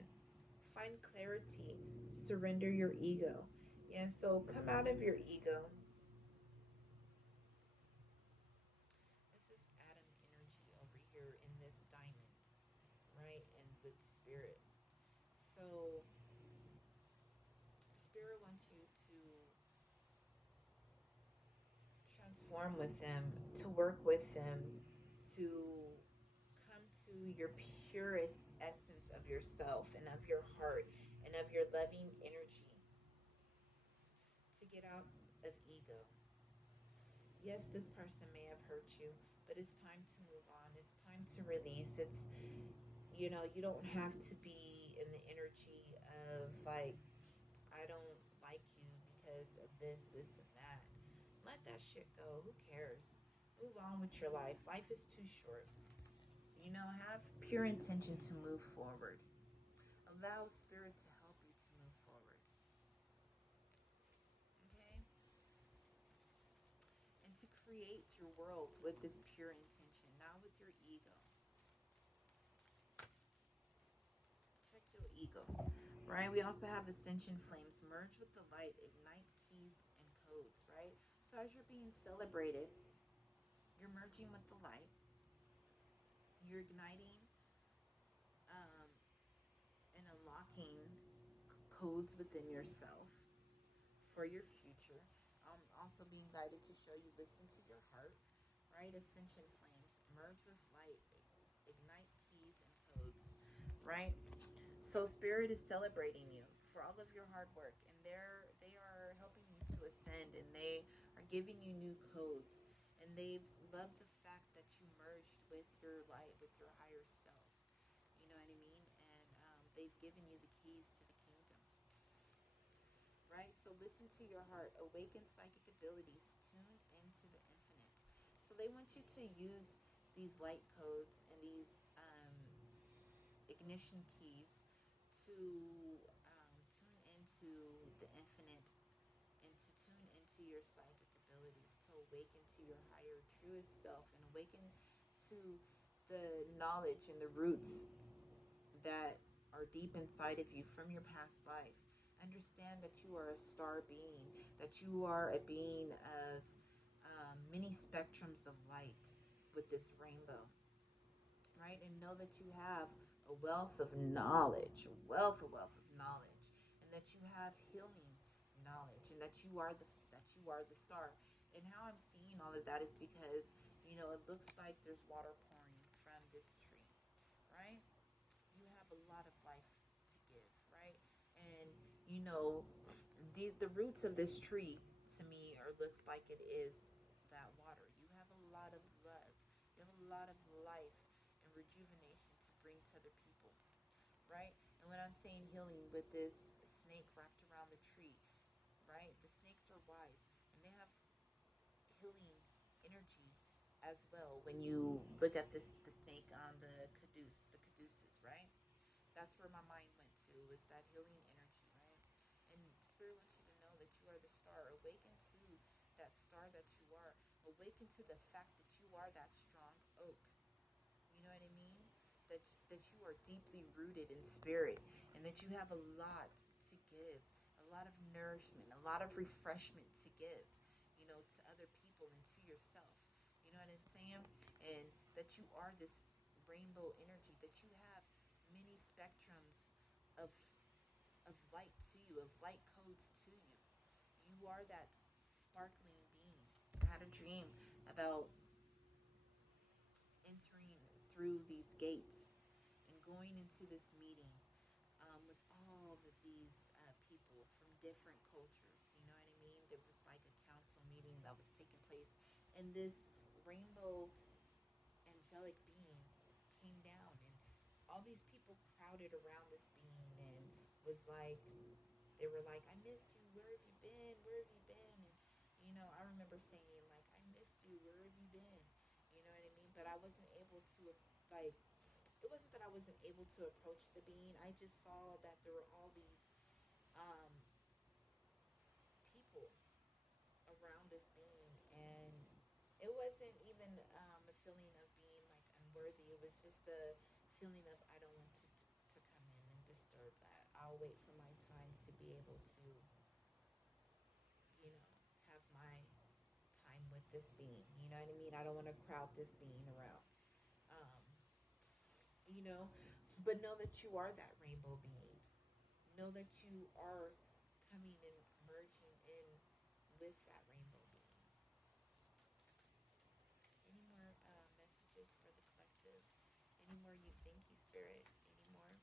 Find clarity. Surrender your ego. Yeah, so come out of your ego. This is Adam energy over here in this diamond, right? And with spirit. So spirit wants you to transform with them, to work with them, to come to your purest essence of yourself and of your heart and of your loving energy, to get out of ego. Yes, this person may have hurt you, but it's time to move on. It's time to release. It's, you know, you don't have to be in the energy of like, I don't like you because of this, and that. Let that shit go. Who cares? Move on with your life. Life is too short. You know, have pure intention to move forward. Allow spirit to help you to move forward. Okay? And to create your world with this pure intention, not with your ego. Check your ego. Right? We also have ascension flames. Merge with the light, ignite keys and codes, right? So as you're being celebrated, you're merging with the light. You're igniting um, and unlocking codes within yourself for your future. Also being guided to show you listen to your heart, right? Ascension flames, merge with light, ignite keys and codes, right? So spirit is celebrating you for all of your hard work, and they are helping you to ascend, and they are giving you new codes, and they've loved the fact that you merged with your light, with your higher self. You know what I mean? And they've given you the keys to the kingdom. listen to your heart, awaken psychic abilities, tune into the infinite. So they want you to use these light codes and these ignition keys to tune into the infinite and to tune into your psychic abilities, to awaken to your higher, truest self, and awaken to the knowledge and the roots that are deep inside of you from your past life. Understand that you are a star being, that you are a being of many spectrums of light with this rainbow, right? And know that you have a wealth of knowledge, a wealth of knowledge, and that you have healing knowledge, and that you are the star. And how I'm seeing all of that is because it looks like there's water pouring from this tree, right? You have a lot of life to give, right? And the roots of this tree to me or looks like it is that water. You have a lot of love. You have a lot of life and rejuvenation to bring to other people, right? And when I'm saying healing with this snake wrapped around the tree, right? The snakes are wise and they have healing energy as well. When you look at the snake on the caduceus, right? That's where my mind went to, is that healing energy, right? And Spirit wants you to know that you are the star. Awaken to that star that you are. Awaken to the fact that you are that strong oak. You know what I mean? That you are deeply rooted in spirit and that you have a lot to give, a lot of nourishment, a lot of refreshment to give, to other people and to yourself. You know what I'm saying? And that you are this rainbow energy, that you have many spectrums of light to you, of light codes to you. You are that sparkling being. I had a dream about entering through these gates and going into this meeting with all of these people from different cultures. You know what I mean? There was like a council meeting that was taking place, and this rainbow angelic being came down, and all these people crowded around this being and was like, they were like, I missed you. Where have you been? Where have you been? And, I remember saying, like, I missed you. Where have you been? You know what I mean? But I wasn't able to, like, it wasn't that I wasn't able to approach the being. I just saw that there were all these um, people around this being. And it wasn't even a feeling of being, like, unworthy. It was just a feeling of, I don't want to come in and disturb that. I'll wait for my time to be able to you know, have my time with this being. You know what I mean? I don't want to crowd this being around. Um, you know, but know that you are that rainbow being. Know that you are coming and merging in with that rainbow being. Any more messages for the collective? Any more you think, you spirit? Any more?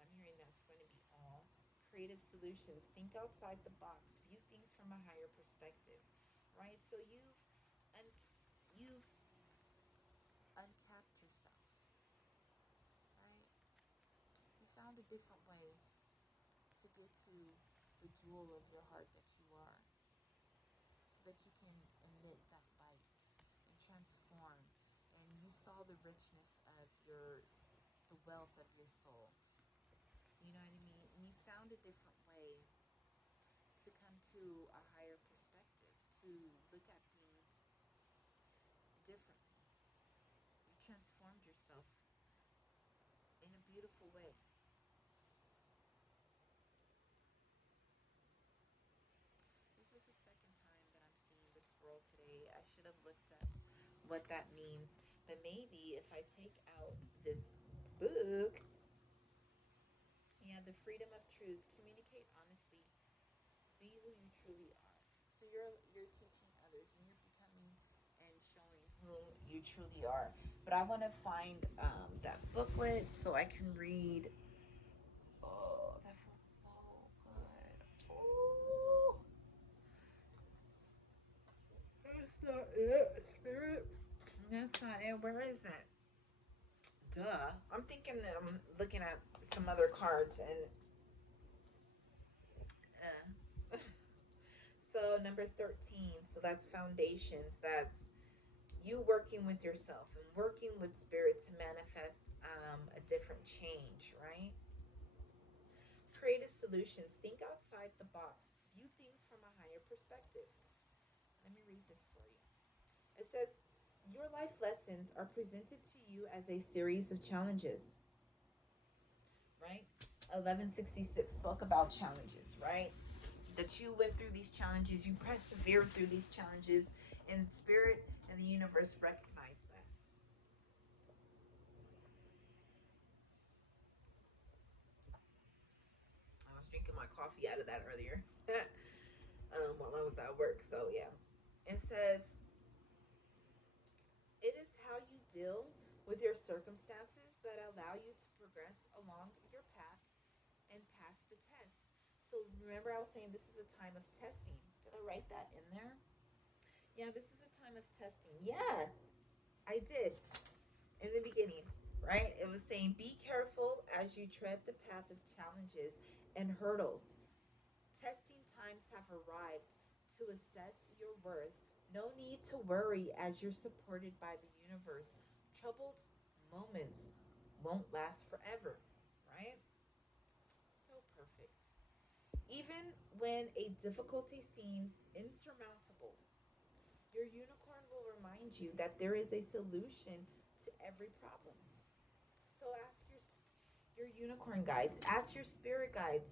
I'm hearing that's going to be all. Creative solutions. Think outside the box. View things from a higher perspective. Right? So you've uncapped yourself, right? You found a different way to get to the jewel of your heart that you are, so that you can emit that light and transform. And you saw the richness of the wealth of your soul. You know what I mean? And you found a different way to come to a higher perspective, to look at things differently. You transformed yourself in a beautiful way. This is the second time that I'm seeing this scroll today. I should have looked up what that means. But maybe if I take out this book, yeah, the freedom of truth, communicate honestly, be who you truly are. So you're teaching others and you're becoming and showing who you truly are. But I want to find that booklet so I can read. Oh, that feels so good. Oh, that's not it, spirit. That's not it. Where is it? Duh. I'm thinking that I'm looking at some other cards and So number 13. So that's foundations. That's you working with yourself and working with spirit to manifest a different change, right? Creative solutions. Think outside the box. View things from a higher perspective. Let me read this for you. It says, your life lessons are presented to you as a series of challenges, right? 1166 spoke about challenges, right? That you went through these challenges, you persevered through these challenges, and spirit and the universe recognize that. I was drinking my coffee out of that earlier while I was at work. So, yeah. It says, it is how you deal with your circumstances that allow you to progress along your path and pass the test. So, remember, I was saying this is a time of testing. Did I write that in there? Yeah, this is a time of testing. Yeah, I did in the beginning, right? It was saying, be careful as you tread the path of challenges and hurdles. Testing times have arrived to assess your worth. No need to worry as you're supported by the universe. Troubled moments won't last forever, right? So perfect. Even when a difficulty seems insurmountable, your unicorn will remind you that there is a solution to every problem. So ask your unicorn guides, ask your spirit guides,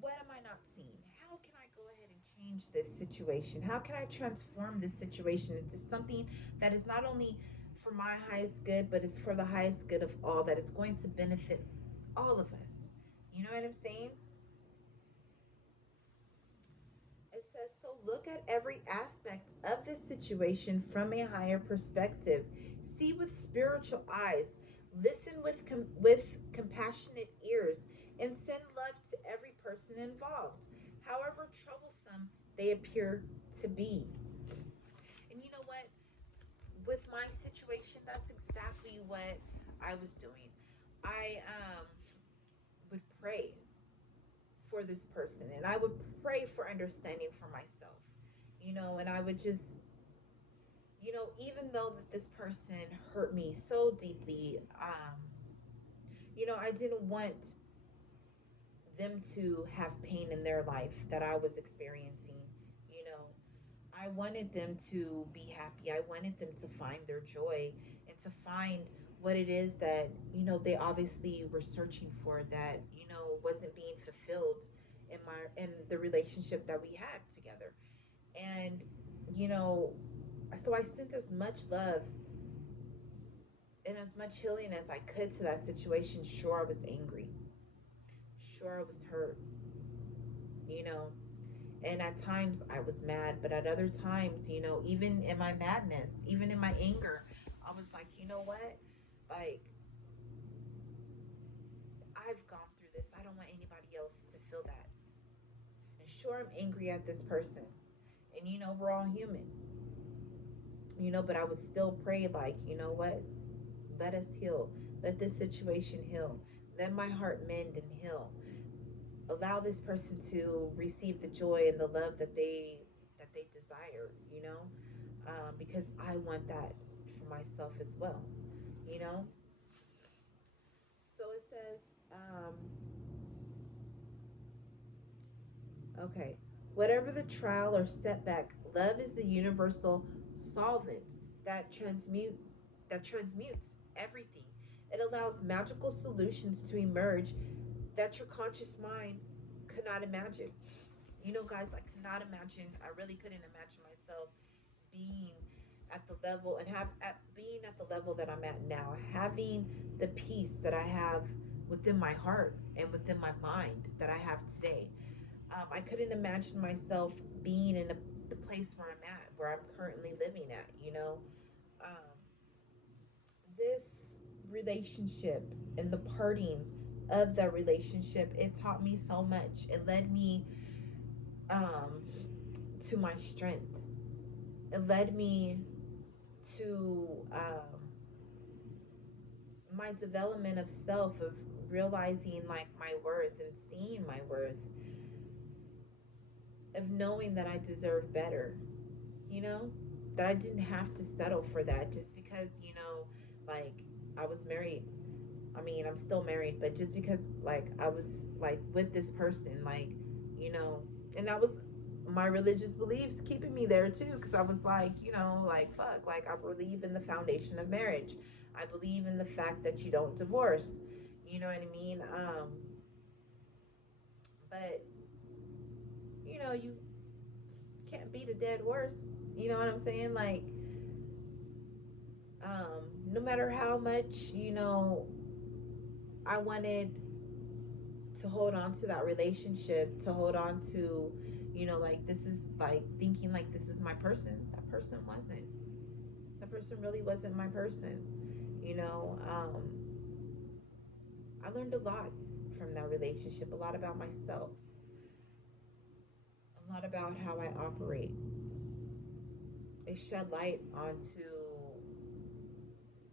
what am I not seeing? How can I go ahead and change this situation? How can I transform this situation into something that is not only for my highest good, but is for the highest good of all, that is going to benefit all of us? You know what I'm saying? It says, so look at every aspect of this situation from a higher perspective. See with spiritual eyes. Listen with compassionate ears, and send love to every person involved, however troublesome they appear to be. And you know what? With my situation, that's exactly what I was doing. I would pray for this person, and I would pray for understanding for myself, and I would just, even though that this person hurt me so deeply, I didn't want them to have pain in their life that I was experiencing. You know, I wanted them to be happy. I wanted them to find their joy and to find what it is that, they obviously were searching for, that, wasn't being fulfilled in the relationship that we had together. And, you know, so I sent as much love and as much healing as I could to that situation. Sure, I was angry. Sure, I was hurt, you know. And at times I was mad, but at other times, even in my madness, even in my anger, I was like, you know what? Like, I've gone through this. I don't want anybody else to feel that. And sure, I'm angry at this person. And, we're all human, but I would still pray, like, you know what? Let us heal. Let this situation heal. Let my heart mend and heal. Allow this person to receive the joy and the love that they desire, because I want that for myself as well, you know. So it says, okay, whatever the trial or setback, love is the universal solvent that transmutes everything. It allows magical solutions to emerge that your conscious mind could not imagine. Guys, I could not imagine. I really couldn't imagine myself being at the level and being at the level that I'm at now, having the peace that I have within my heart and within my mind that I have today. I couldn't imagine myself being in the place where I'm at, where I'm currently living at. Um, this relationship and the parting of that relationship, it taught me so much. It led me um, to my strength. It led me to my development of self, of realizing like my worth and seeing my worth. of knowing that I deserve better, you know, that I didn't have to settle for that just because, like I was married. I mean, I'm still married, but just because like I was like with this person, like, you know, and that was my religious beliefs keeping me there too, because I was like, like fuck, like I believe in the foundation of marriage. I believe in the fact that you don't divorce. You know what I mean? But you can't beat a dead horse. You know what I'm saying? Like, no matter how much, I wanted to hold on to that relationship, to hold on to, like this is like thinking like this is my person. That person wasn't. That person really wasn't my person. You know, um, I learned a lot from that relationship, a lot about myself, a lot about how I operate. It shed light onto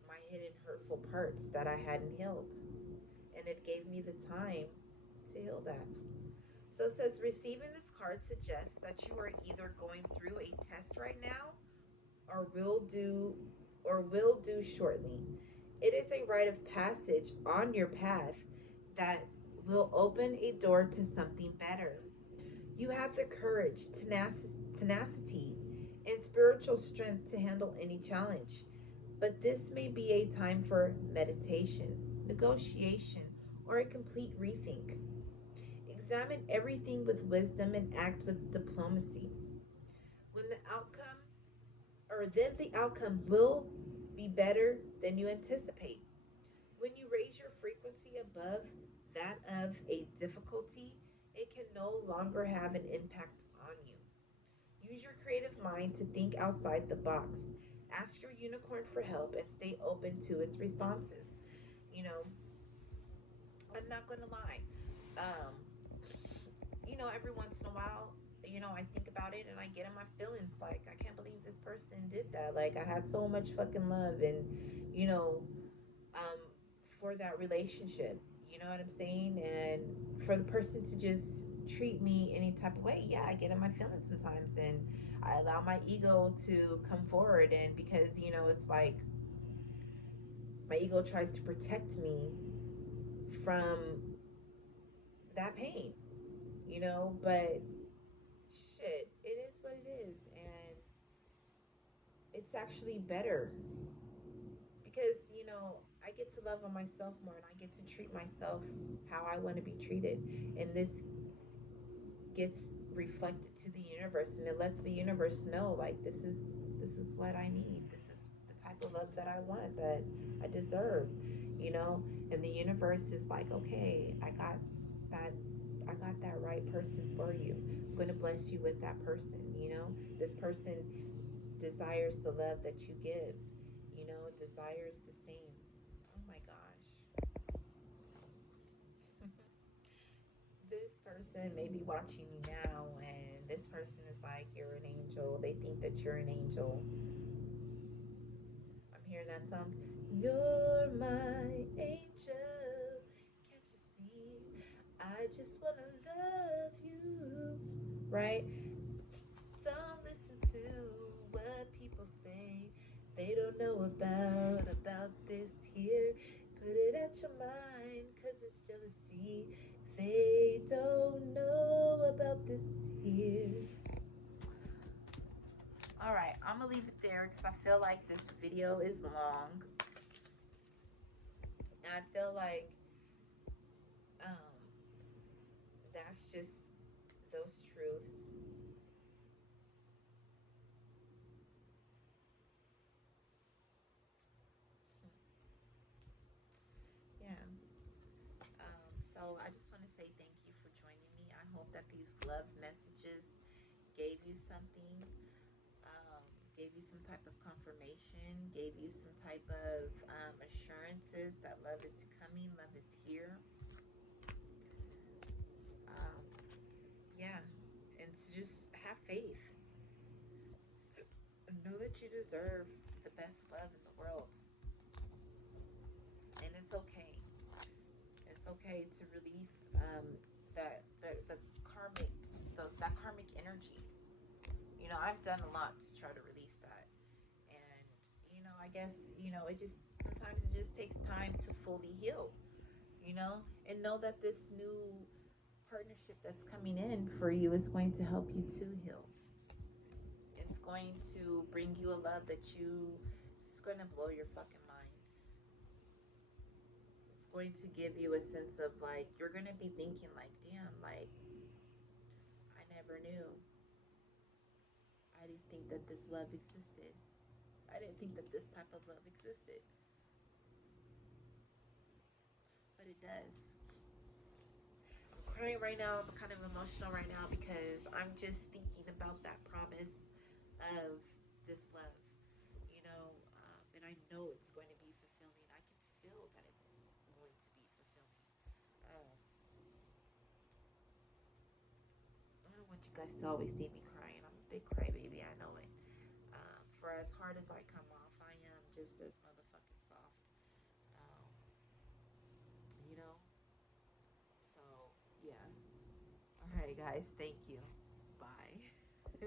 my hidden hurtful parts that I hadn't healed. And it gave me the time to heal that. So it says receiving this card suggests that you are either going through a test right now or will do shortly. It is a rite of passage on your path that will open a door to something better. You have the courage, tenacity, and spiritual strength to handle any challenge. But this may be a time for meditation, negotiation, or a complete rethink. Examine everything with wisdom and act with diplomacy. When the outcome, or then the outcome will be better than you anticipate. When you raise your frequency above that of a difficulty, it can no longer have an impact on you. Use your creative mind to think outside the box. Ask your unicorn for help and stay open to its responses. You know, I'm not going to lie. Um, every once in a while, I think about it and I get in my feelings like, I can't believe this person did that. Like, I had so much fucking love and, you know, um, for that relationship. You know what I'm saying? And for the person to just treat me any type of way, yeah, I get in my feelings sometimes and I allow my ego to come forward. And because, it's like my ego tries to protect me from that pain, but shit, it is what it is. And it's actually better because, I get to love on myself more and I get to treat myself how I want to be treated. And this gets reflected to the universe and it lets the universe know like this is what I need. This is the type of love that I want, that I deserve, and the universe is like, okay, that I got that right person for you. I'm going to bless you with that person. This person desires the love that you give, desires the same. Oh my gosh. This person may be watching you now and this person is like, you're an angel. They think that you're an angel. I'm hearing that song. You're my angel. Can't you see? I just want to love you. Right? Don't listen to what people say. They don't know about this here. Put it out your mind, cause it's jealousy. They don't know about this here. All right, I'm gonna leave it there because I feel like this video is long, and I feel like um, that's just those truths. Yeah. So I just want to say thank you for joining me. I hope that these love messages gave you something, um, gave you some type of confirmation, gave you some type of assurances that love is coming, love is here. Um, yeah, and to just have faith and know that you deserve the best love in the world, and it's okay. It's okay to release that the karmic that karmic energy You know, I've done a lot to try to release that. And, I guess, it just sometimes it just takes time to fully heal, and know that this new partnership that's coming in for you is going to help you to heal. It's going to bring you a love that it's going to blow your fucking mind. It's going to give you a sense of like, you're going to be thinking, like, damn, like, I never knew. I didn't think that this love existed. I didn't think that this type of love existed. But it does. I'm crying right now. I'm kind of emotional right now because I'm just thinking about that promise of this love, and I know it's going to be fulfilling. I can feel that it's going to be fulfilling. Um, I don't want you guys to always see me crying. I'm a big crybaby. I know it. For as hard as I come off, I am just as motherfucking soft. Um, you know. So yeah. All right, guys. Thank you.